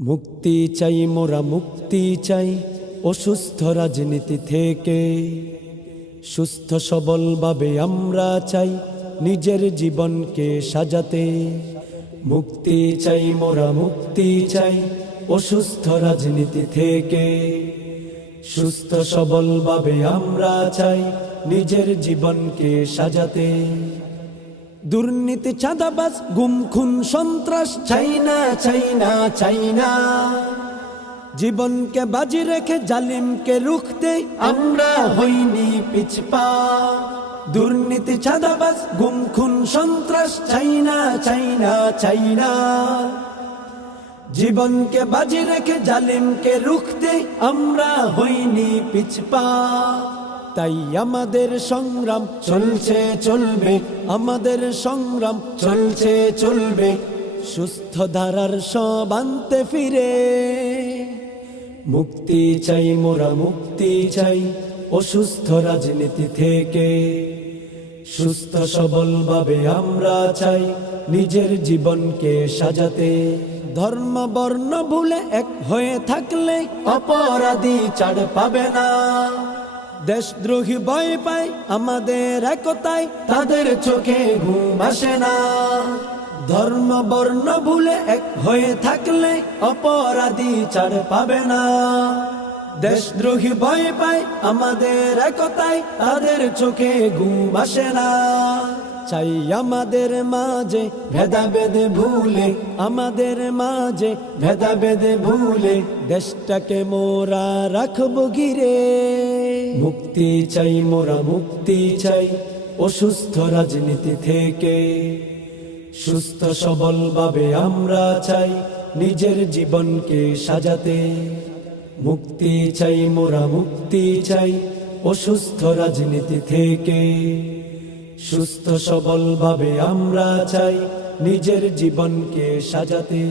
মুক্তি চাই মোরা মুক্তি চাই অসুস্থ রাজনীতি থেকে। সুস্থ সবলভাবে আমরা চাই নিজের জীবনকে সাজাতে। মুক্তি চাই মোরা মুক্তি চাই অসুস্থ রাজনীতি থেকে। সুস্থ সবলভাবে আমরা চাই নিজের জীবনকে সাজাতে। দুর্নীতি চাঁদাবাজ গুম খুন সন্ত্রাস চাই না চাই না চাই না। জীবনকে বাজি রেখে জালিমকে রুখতে আমরা হইনি পিছপা। দুর্নীতি চাঁদাবাজ গুম খুন সন্ত্রাস চাই না চাই না চাই না। জীবনকে বাজি রেখে জালিমকে রুখতে আমরা হইনি পিছপা। তাই আমাদের সংগ্রাম চলছে চলবে, আমাদের সংগ্রাম চলছে চলবে। সুস্থ ধারার সব আনতে ফিরে। মুক্তি চাই মোরা মুক্তি চাই অসুস্থ রাজনীতি থেকে। সুস্থ সবলভাবে আমরা চাই নিজের জীবনকে সাজাতে। ধর্ম বর্ণ ভুলে এক হয়ে থাকলে অপরাধী ছাড় পাবে না। দেশদ্রোহী ভয় পায় আমাদের একতায়, তাদের চোখে ঘুম আসে না। ধর্ম বর্ণ ভুলে এক হয়ে থাকলে অপরাধী ছাড় পাবে না। দেশদ্রোহী ভয় পায় আমাদের একতায়, তাদের চোখে ঘুম আসে না। চাই আমাদের মাঝে ভেদাভেদ ভুলে, আমাদের মাঝে ভেদাভেদ ভুলে দেশটাকে মোরা রাখবো ঘিরে। মুক্তি চাই মোরা মুক্তি চাই অসুস্থ রাজনীতি থেকে। সুস্থ সবলভাবে আমরা চাই নিজের জীবনকে সাজাতে। মুক্তি চাই মোরা মুক্তি চাই অসুস্থ রাজনীতি থেকে। সুস্থ সবলভাবে আমরা চাই নিজের জীবনকে সাজাতে।